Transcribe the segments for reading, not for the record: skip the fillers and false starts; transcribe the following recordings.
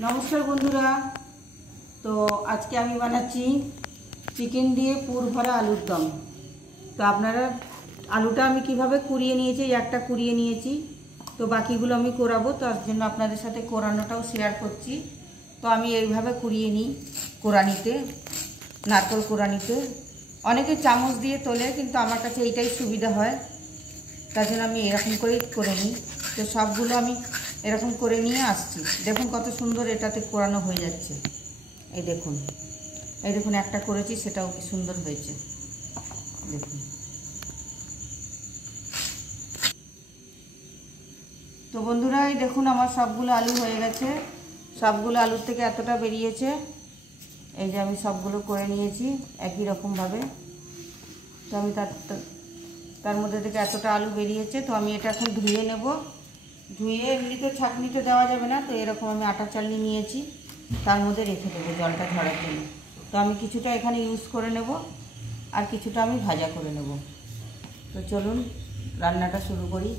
नमस्कार बंधुरा। तो आज के आमी बानाচ্ছি चिकेन दिए पुर भरा आलुर दम। तो आपनारा आलूटा आमी किभाबे कुड़िए निয়েছি, একটা কুড়িয়ে নিয়েছি। তো বাকিগুলো আমি কোরাবো, তার জন্য আপনাদের সাথে কোরানোটাও শেয়ার করছি। তো আমি এইভাবে কুড়িয়ে নিই কোরানিতে, নারকেল কোরানিতে। অনেকে চামচ দিয়ে তোলে, কিন্তু আমার কাছে এইটাই সুবিধা হয়, তার জন্য আমি এরকম করেই করে নিই। তো সবগুলো আমি এরকম করে নিয়ে আসছি। দেখুন কত সুন্দর এটাতে কোরানো হয়ে যাচ্ছে। এই দেখুন একটা করেছি, সেটাও কি সুন্দর হয়েছে দেখুন। তো বন্ধুরা এই দেখুন আমার সবগুলো আলু হয়ে গেছে। সবগুলো আলুর থেকে এতটা বেরিয়েছে। এই যে আমি সবগুলো করে নিয়েছি একই রকমভাবে। তো আমি তার মধ্যে থেকে এতটা আলু বেরিয়েছে। তো আমি এটা এখন ধুয়ে নেব। ধুয়ে এমনিতে ছাঁকনিতে দেওয়া যাবে না, তো এরকম আমি আটা চালনি নিয়েছি, তার মধ্যে রেখে দেবো জলটা ঝরার জন্য। তো আমি কিছুটা এখানে ইউজ করে নেব, আর কিছুটা আমি ভাজা করে নেব। তো চলুন রান্নাটা শুরু করি।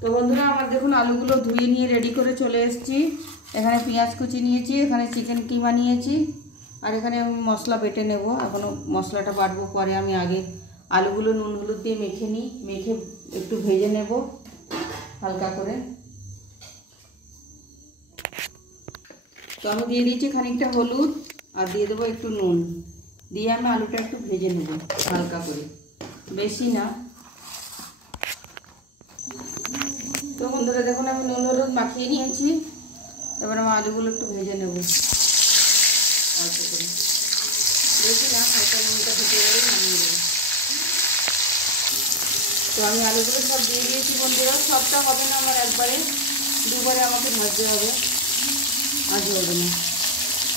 তো বন্ধুরা আমার দেখুন আলুগুলো ধুয়ে নিয়ে রেডি করে চলে এসেছি। এখানে পেঁয়াজ কুচি নিয়েছি, এখানে চিকেন কিমা নিয়েছি, আর এখানে আমি মশলা বেটে নেব। এখনও মশলাটা বাটবো পরে। আমি আগে আলুগুলো নুন হলুদ দিয়ে মেখে নিই, মেখে একটু ভেজে নেব হালকা করে। তো আমি দিয়ে দিচ্ছি খানিকটা হলুদ, আর দিয়ে দেবো একটু নুন, দিয়ে আমি আলুটা একটু ভেজে নেব হালকা করে, বেশি না। তো বন্ধুরা দেখুন আমি নুন হলুদ মাখিয়ে নিয়েছি। এবার আমি আলুগুলো একটু ভেজে নেব অল্প করে, বেশি না, হালকা নুনটা ভেজে গেলে নামিয়ে দেবো। তো আমি আলুগুলো সব দিয়ে দিয়েছি বন্ধুরা। সবটা হবে না আমার একবারে, দুবারে আমাকে ভাজতে হবে, আজ হবে না।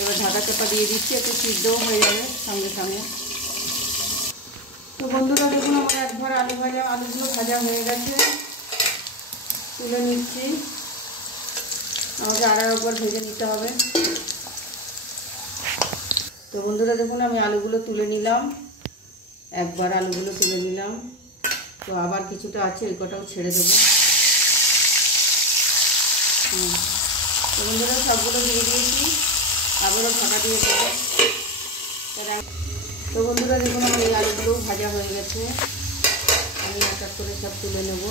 এবার ঢাকা চাপা দিয়ে দিচ্ছি, একটু সিদ্ধও হয়ে যাবে সঙ্গে সঙ্গে। তো বন্ধুরা দেখুন আমার একবার আলুগুলো ভাজা হয়ে গেছে, তুলে নিচ্ছি। আমাকে আরও একবার ভেজে নিতে হবে। তো বন্ধুরা দেখুন আমি আলুগুলো তুলে নিলাম, একবার আলুগুলো তুলে নিলাম। তো আবার কিছুটা আছে, ওই কটাও ছেড়ে দেবো। তো বন্ধুরা সবগুলো দিয়ে দিয়েছি, আবারও ঢাকা দিয়ে দেবো। তো বন্ধুরা দেখুন আমার এই আলুগুলোও ভাজা হয়ে গেছে। আমি এক এক করে সব তুলে নেব।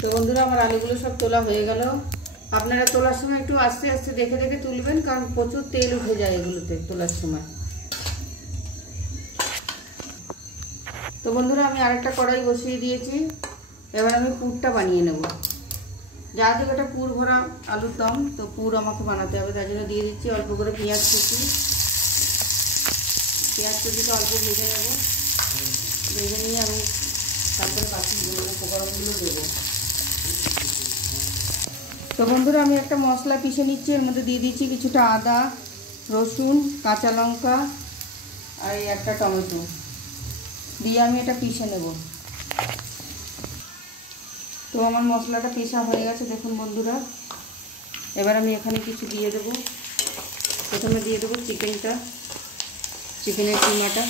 তো বন্ধুরা আমার আলুগুলো সব তোলা হয়ে গেল। আপনারা তোলার সময় একটু আস্তে আস্তে দেখে দেখে তুলবেন, কারণ প্রচুর তেল উঠে যায় এগুলোতে তোলার সময়। তো বন্ধুরা আমি আরেকটা কড়াই বসিয়ে দিয়েছি। এবার আমি পুরটা বানিয়ে নেব। যাতে এটা পুর ভরা আলুর দম, তো পুর আমাকে বানাতে হবে, তার জন্য দিয়ে দিচ্ছি অল্প করে পেঁয়াজ কুচি। পেঁয়াজ কুচিটা অল্প ভেজে নেব। ভেজে নিয়ে আমি তারপরে বাকিগুলো উপকরণগুলো দেবো। তো বন্ধুরা আমি একটা মশলা পিষে নিচ্ছি। এর মধ্যে দিয়ে দিচ্ছি কিছুটা আদা, রসুন, কাঁচা লঙ্কা, আর এই একটা টমেটো দিয়ে আমি এটা পিষে নেব। তো আমার মশলাটা পিষা হয়ে গেছে দেখুন বন্ধুরা। এবার আমি এখানে কিছু দিয়ে দেবো। প্রথমে দিয়ে দেবো চিকেনের কিমাটা।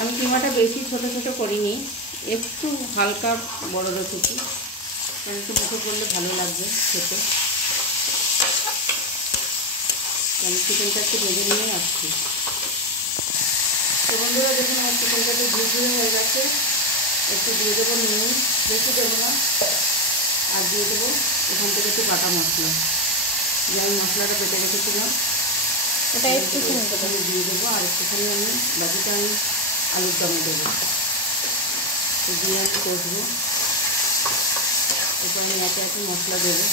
আমি কিমাটা বেশি ছোট ছোট করিনি, একটু হালকা বড় রেখেছি, কারণ একটু মুখে করলে ভালো লাগবে খেতে। আমি চিকেনটা একটু ভেজে নিয়ে আসছি। তো বন্ধুরা দেখুন আমার চিকেনটা একটু ঝুরঝুরে হয়ে গেছে। একটু দিয়ে দেবো নুন, বেশি দেবো না, আর দিয়ে দেবো এখান থেকে একটু বাটা মশলা, যে আমি মশলাটা বেটে রেখেছিলাম ওটা একটুখানি দিয়ে দেবো। আর একটুখানি আমি বাকিটা আমি আলুর দমে দেবো। তো দিয়ে আমি কষবো। এরপর আমি একে একে মশলা দেবো।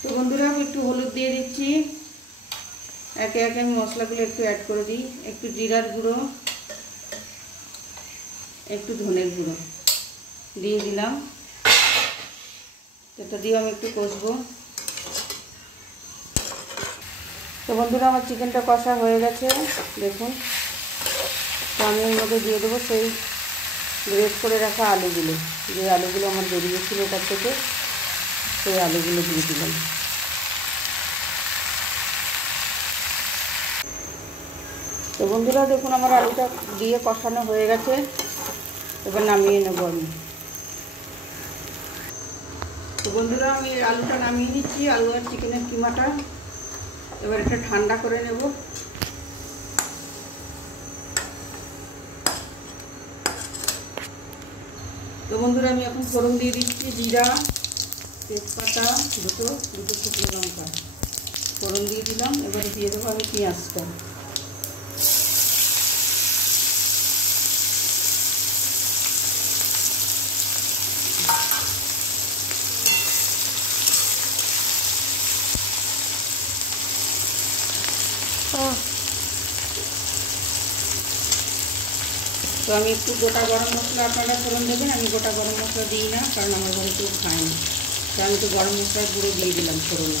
তো বন্ধুরা আমি একটু হলুদ দিয়ে দিচ্ছি। একে একে আমি মশলাগুলো একটু অ্যাড করে দিই। একটু জিরার গুঁড়ো, একটু ধনের গুঁড়ো দিয়ে দিলাম। এটা দিয়ে আমি একটু কষবো। তো বন্ধুরা আমার চিকেনটা কষা হয়ে গেছে দেখুন। তো আমি এর মধ্যে দিয়ে দেবো সেই গ্রেট করে রাখা আলুগুলো, যে আলুগুলো আমার বেরিয়েছিল এটার থেকে, সেই আলুগুলো দিয়ে দিলাম। তো বন্ধুরা দেখুন আমার আলুটা দিয়ে কষানো হয়ে গেছে, এবার নামিয়ে নেব আমি। তো বন্ধুরা আমি আলুটা নামিয়ে নিচ্ছি, আলু আর চিকেনের কিমাটা। এবার এটা ঠান্ডা করে নেব। তো বন্ধুরা আমি এখন ফোড়ন দিয়ে দিচ্ছি জিরা, তেজপাতা, দুটো শুকনো লঙ্কা ফোড়ন দিয়ে দিলাম। এবারে দিয়ে দেবো আমি পেঁয়াজটা। তো আমি একটু গোটা গরম মশলা, আপনারা ফোড়ন দেবেন, আমি গোটা গরম মশলা দিই না, কারণ আমার ঘরে কেউ খায় না। তো আমি তো গরম মশলার গুঁড়ো দিয়ে দিলাম ফোড়নে।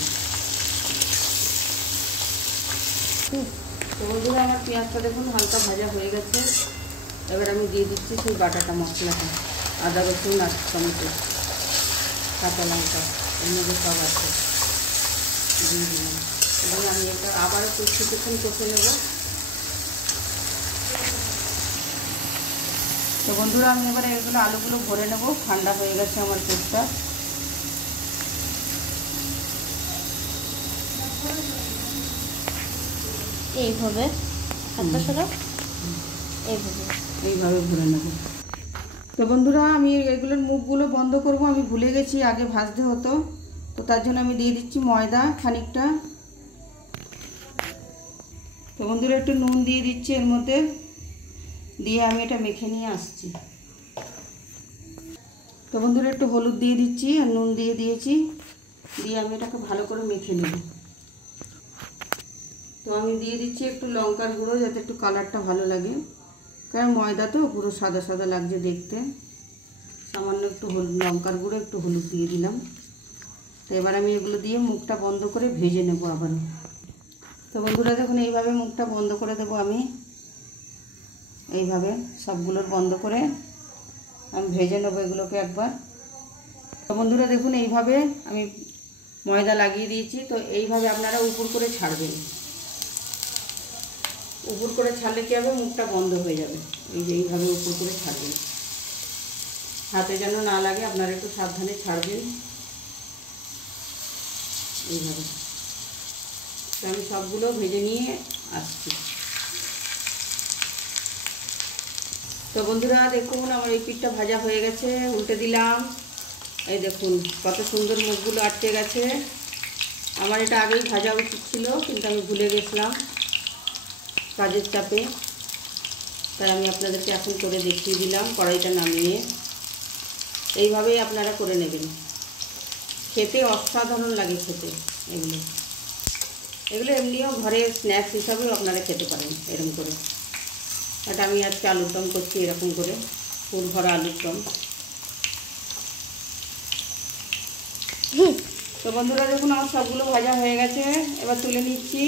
তো বন্ধুরা আমার পেঁয়াজটা দেখুন হালকা ভাজা হয়ে গেছে। এবার আমি দিয়ে দিচ্ছি সেই বাটাটা মশলাটা, আদা রসুন আর টমেটো কাঁচা লঙ্কা এর মধ্যে সব আছে, দিয়ে দিলাম। এবং আমি এটা আবারও কিছুক্ষণ কষে নেব। তো বন্ধুরা আমি এবারে এগুলো আলুগুলো ভরে নেব, ঠান্ডা হয়ে গেছে আমার পেটটা। এইভাবে এইভাবে ভরে নেব। তো বন্ধুরা আমি এগুলোর মুখগুলো বন্ধ করব, আমি ভুলে গেছি, আগে ভাজতে হতো। তো তার জন্য আমি দিয়ে দিচ্ছি ময়দা খানিকটা। তো বন্ধুরা একটু নুন দিয়ে দিচ্ছি এর মধ্যে, দিয়ে আমি এটা মেখে নিয়ে আসছি। তো বন্ধুরা একটু হলুদ দিয়ে দিচ্ছি আর নুন দিয়ে দিয়েছি, দিয়ে আমি এটাকে ভালো করে মেখে নেব। তো আমি দিয়ে দিচ্ছি একটু লঙ্কার গুঁড়ো, যাতে একটু কালারটা ভালো লাগে, কারণ ময়দা তো পুরো সাদা সাদা লাগছে দেখতে। সামান্য একটু লঙ্কার গুঁড়ো, একটু হলুদ দিয়ে দিলাম। তো এবার আমি এগুলো দিয়ে মুখটা বন্ধ করে ভেজে নেব আবার। তো বন্ধুরা দেখুন এইভাবে মুখটা বন্ধ করে দেবো আমি, এইভাবে সবগুলোর বন্ধ করে আমি ভেজে নেবো এগুলোকে একবার। তো বন্ধুরা দেখুন এইভাবে আমি ময়দা লাগিয়ে দিয়েছি। তো এইভাবে আপনারা উপর করে ছাড়বেন, উপর করে ছাড়লে কী হবে, মুখটা বন্ধ হয়ে যাবে। এই যে এইভাবে উপর করে ছাড়বেন, হাতে যেন না লাগে, আপনারা একটু সাবধানে ছাড়বেন এইভাবে। তো আমি সবগুলো ভেজে নিয়ে আসছি। তো বন্ধুরা দেখুন আমার এই পিঠটা ভাজা হয়ে গেছে, উল্টে দিলাম। এই দেখুন কত সুন্দর মুখগুলো আটকে গেছে। আমার এটা আগেই ভাজা উচিত ছিল, কিন্তু আমি ভুলে গেছিলাম কাজের চাপে। তাই আমি আপনাদেরকে এখন করে দেখিয়ে দিলাম কড়াইটা নামিয়ে। এইভাবেই আপনারা করে নেবেন, খেতে অসাধারণ লাগে খেতে। এগুলো এমনিও ঘরে স্ন্যাক্স হিসাবেও আপনারা খেতে পারেন এরকম করে। এটা আমি আজকে আলুর দম করছি এরকম করে, পুর ভরা আলুর দম। তো বন্ধুরা দেখুন আমার সবগুলো ভাজা হয়ে গেছে, এবার তুলে নিচ্ছি।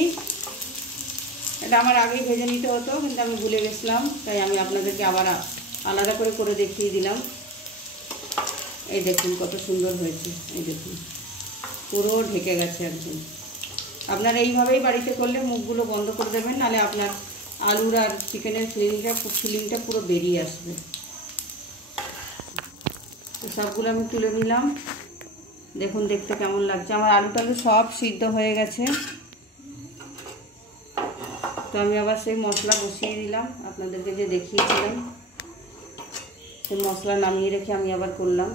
এটা আমার আগেই ভেজে নিতে হতো, কিন্তু আমি ভুলে গেছিলাম, তাই আমি আপনাদেরকে আবার আলাদা করে দেখিয়ে দিলাম। এই দেখুন কত সুন্দর হয়েছে, এই দেখুন পুরো ঢেকে গেছে একদম। আপনারা এইভাবেই বাড়িতে করলে মুখগুলো বন্ধ করে দেবেন, নাহলে আপনার আলুর আর চিকেনের ফিলিংটা পুরো বেরিয়ে আসবে। তো সবগুলো আমি তুলে নিলাম, দেখুন দেখতে কেমন লাগছে। আমার আলু টালু সব সিদ্ধ হয়ে গেছে। তো আমি আবার সেই মশলা বসিয়ে দিলাম, আপনাদেরকে যে দেখিয়েছিলাম সেই মশলা নামিয়ে রেখে আমি আবার করলাম।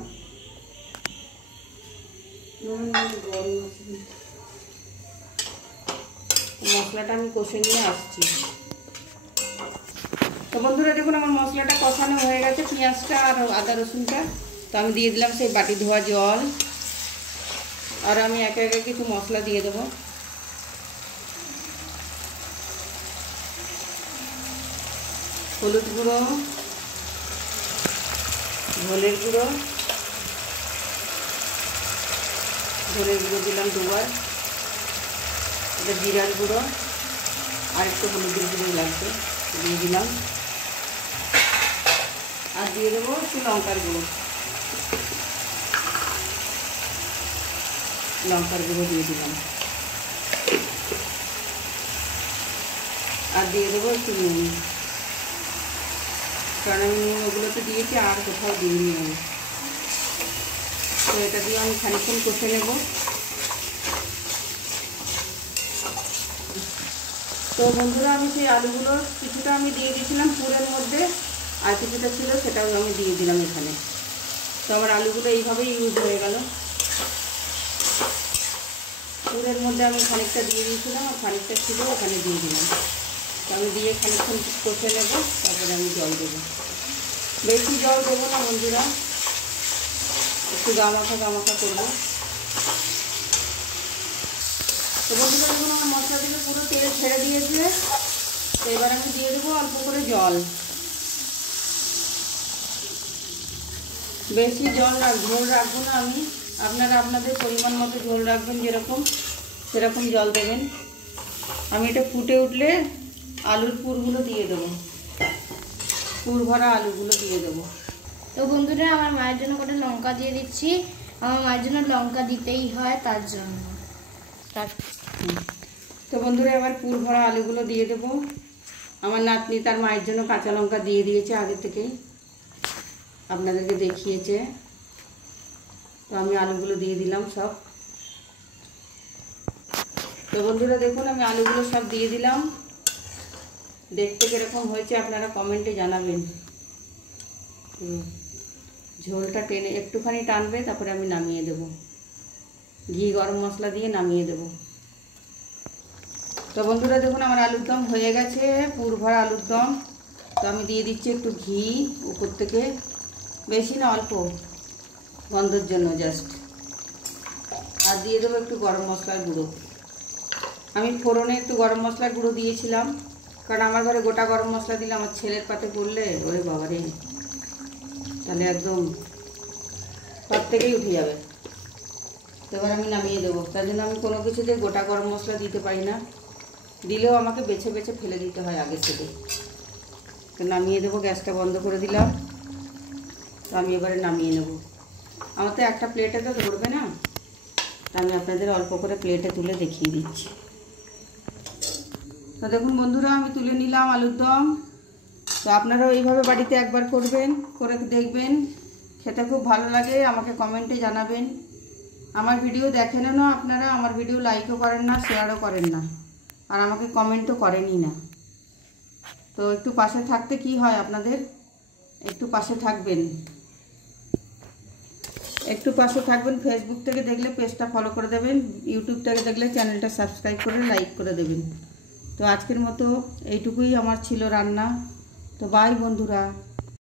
মশলাটা আমি কষে নিয়ে আসছি। তো বন্ধুরা দেখুন আমার মশলাটা কষানো হয়ে গেছে, পেঁয়াজটা আর আদা রসুনটা। তো আমি দিয়ে দিলাম সেই বাটি ধোয়া জল, আর আমি একে একে কিছু মশলা দিয়ে দেবো। হলুদ গুঁড়ো, ধনের গুঁড়ো দিলাম দুবার, এটা জিরার গুঁড়ো, আর একটু হলুদের গুঁড়ো লাগবে, দিয়ে দিলাম। আর দিয়ে দেবো একটু লঙ্কার গুঁড়ো। লঙ্কার গুঁড়ো দিয়ে দিলাম, আর দিয়ে দেবো একটু নুন, কারণ আমি নুন ওগুলোতে দিয়েছি আর কোথাও দিইনি আমি। তো এটা দিয়ে আমি খানিকক্ষণ কষে নেব। তো বন্ধুরা আমি সেই আলুগুলো কিছুটা আমি দিয়ে দিয়েছিলাম পুরের মধ্যে, আর কিছুটা ছিল সেটাও আমি দিয়ে দিলাম এখানে। তো আমার আলুগুলো এইভাবেই ইউজ হয়ে গেল। পুরের মধ্যে আমি খানিকটা দিয়ে দিয়েছিলাম আর খানিকটা ছিল ওখানে দিয়ে দিলাম। তো আমি দিয়ে খানিকক্ষণ কষে নেব, তারপরে আমি জল দেবো। বেশি জল দেবো না বন্ধুরা, একটু গামাখা করবো। তো বন্ধুরা দেখুন আমার মশলা থেকে পুরো তেল ছেড়ে দিয়েছে। তো এবার আমি দিয়ে দেবো অল্প করে জল। বেশি ঝোল রাখবো না আমি, আপনারা আপনাদের পরিমাণ মতো ঝোল রাখবেন, যেরকম সেরকম জল দেবেন। আমি এটা ফুটে উঠলে আলুর পুরগুলো দিয়ে দেবো, পুর ভরা আলুগুলো দিয়ে দেবো। তো বন্ধুরা আমার মায়ের জন্য কটা লঙ্কা দিয়ে দিচ্ছি, আমার মায়ের জন্য লঙ্কা দিতেই হয় তার জন্য। তো বন্ধুরা এবার পুর ভরা আলুগুলো দিয়ে দেবো। আমার নাতনি তার মায়ের জন্য কাঁচা লঙ্কা দিয়ে দিয়েছে আগে থেকেই, আপনাদেরকে দেখিয়েছে। তো আমি আলুগুলো দিয়ে দিলাম সব। তো বন্ধুরা দেখুন আমি আলুগুলো সব দিয়ে দিলাম। দেখতে কিরকম হয়েছে আপনারা কমেন্টে জানাবেন। ঝোলটা টেনে একটুখানি টানবে, তারপরে আমি নামিয়ে দেব, ঘি গরম মশলা দিয়ে নামিয়ে দেব। তো বন্ধুরা দেখুন আমার আলুর দম হয়ে গেছে, পুর ভরা আলুর দম। তো আমি দিয়ে দিচ্ছি একটু ঘি উপর থেকে, বেশি না অল্প, গন্ধের জন্য জাস্ট। আর দিয়ে দেবো একটু গরম মশলার গুঁড়ো। আমি ফোড়নে একটু গরম মশলার গুঁড়ো দিয়েছিলাম, কারণ আমার ঘরে গোটা গরম মশলা দিলে আমার ছেলের পাতে পড়লে ওরে বাবারে, তাহলে একদম পাত থেকেই উঠে যাবে। তো এবার আমি নামিয়ে দেবো। তার জন্য আমি কোনো কিছুতে গোটা গরম মশলা দিতে পারি না, দিলেও আমাকে বেছে বেছে ফেলে দিতে হয় আগে থেকে। তো নামিয়ে দেবো, গ্যাসটা বন্ধ করে দিলাম। তো আমি এবারে নামিয়ে নেব। আমার তো একটা প্লেটে তো ধরবে না, তা আমি আপনাদের অল্প করে প্লেটে তুলে দেখিয়ে দিচ্ছি। তো দেখুন বন্ধুরা আমি তুলে নিলাম আলুর দম। তো আপনারাও এইভাবে বাড়িতে একবার করবেন, করে দেখবেন, খেতে খুব ভালো লাগে। আমাকে কমেন্টে জানাবেন। আমার ভিডিও দেখেন না আপনারা, আমার ভিডিও লাইকও করেন না, শেয়ারও করেন না, আর আমাকে কমেন্টও করেনই না। তো একটু পাশে থাকতে কি হয় আপনাদের, একটু পাশে থাকবেন, একটু পাশে থাকবেন। ফেসবুক থেকে দেখলে পেজটা ফলো করে দেবেন, ইউটিউব থেকে দেখলে চ্যানেলটা সাবস্ক্রাইব করে লাইক করে দেবেন। তো আজকের মতো এইটুকুই আমার ছিল রান্না। তো বাই বন্ধুরা।